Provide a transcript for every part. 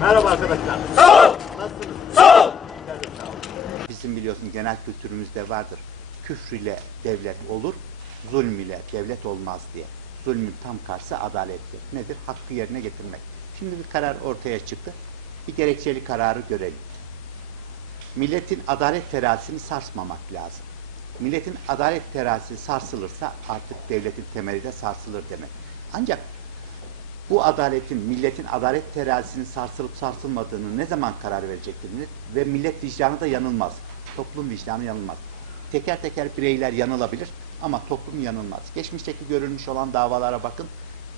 Merhaba arkadaşlar. Sağ ol. Nasılsınız? Sağ ol. Sağ olun. Bizim biliyorsun genel kültürümüzde vardır. Küfür ile devlet olur, zulm ile devlet olmaz diye. Zulmün tam karşısı adalettir. Nedir? Hakkı yerine getirmek. Şimdi bir karar ortaya çıktı. Bir gerekçeli kararı görelim. Milletin adalet terazisini sarsmamak lazım. Milletin adalet terazisi sarsılırsa artık devletin temeli de sarsılır demek. Ancak bu adaletin, milletin adalet terazisinin sarsılıp sarsılmadığını ne zaman karar verecektir millet? Ve millet vicdanı da yanılmaz. Toplum vicdanı yanılmaz. Teker teker bireyler yanılabilir ama toplum yanılmaz. Geçmişteki görülmüş olan davalara bakın.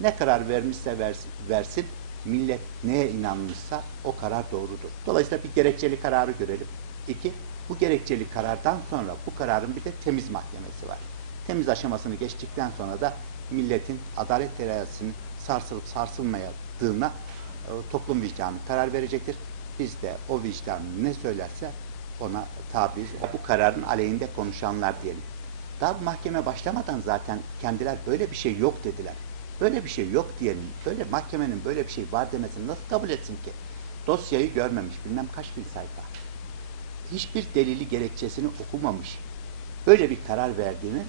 Ne karar vermişse versin, millet neye inanmışsa o karar doğrudur. Dolayısıyla bir gerekçeli kararı görelim. İki, bu gerekçeli karardan sonra bu kararın bir de temiz mahkemesi var. Temiz aşamasını geçtikten sonra da milletin adalet terazisinin sarsılıp sarsılmayadığına toplum vicdanı karar verecektir. Biz de o vicdan ne söylerse ona tabiiz, bu kararın aleyhinde konuşanlar diyelim. Daha mahkeme başlamadan zaten kendiler böyle bir şey yok dediler. Böyle bir şey yok diyelim. Böyle mahkemenin böyle bir şey var demesini nasıl kabul etsin ki? Dosyayı görmemiş, bilmem kaç bin sayfa. Hiçbir delili gerekçesini okumamış. Böyle bir karar verdiğini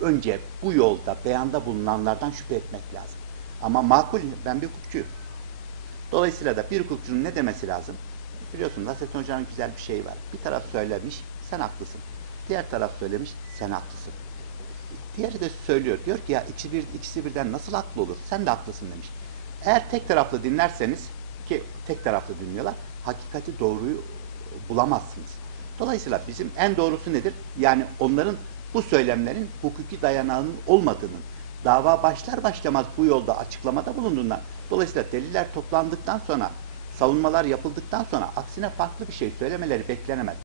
önce bu yolda beyanda bulunanlardan şüphe etmek lazım. Ama makul, ben bir hukukçuyum. Dolayısıyla da bir hukukçunun ne demesi lazım? Biliyorsun Nasrettin Hoca'nın güzel bir şeyi var. Bir taraf söylemiş, sen haklısın. Diğer taraf söylemiş, sen haklısın. Diğeri de söylüyor, diyor ki ya ikisi birden nasıl haklı olur? Sen de haklısın demiş. Eğer tek taraflı dinlerseniz, ki tek taraflı dinliyorlar, hakikati doğruyu bulamazsınız. Dolayısıyla bizim en doğrusu nedir? Yani onların bu söylemlerin hukuki dayanağının olmadığının, dava başlar başlamaz bu yolda açıklamada bulunduğundan, dolayısıyla deliller toplandıktan sonra, savunmalar yapıldıktan sonra aksine farklı bir şey söylemeleri beklenemez.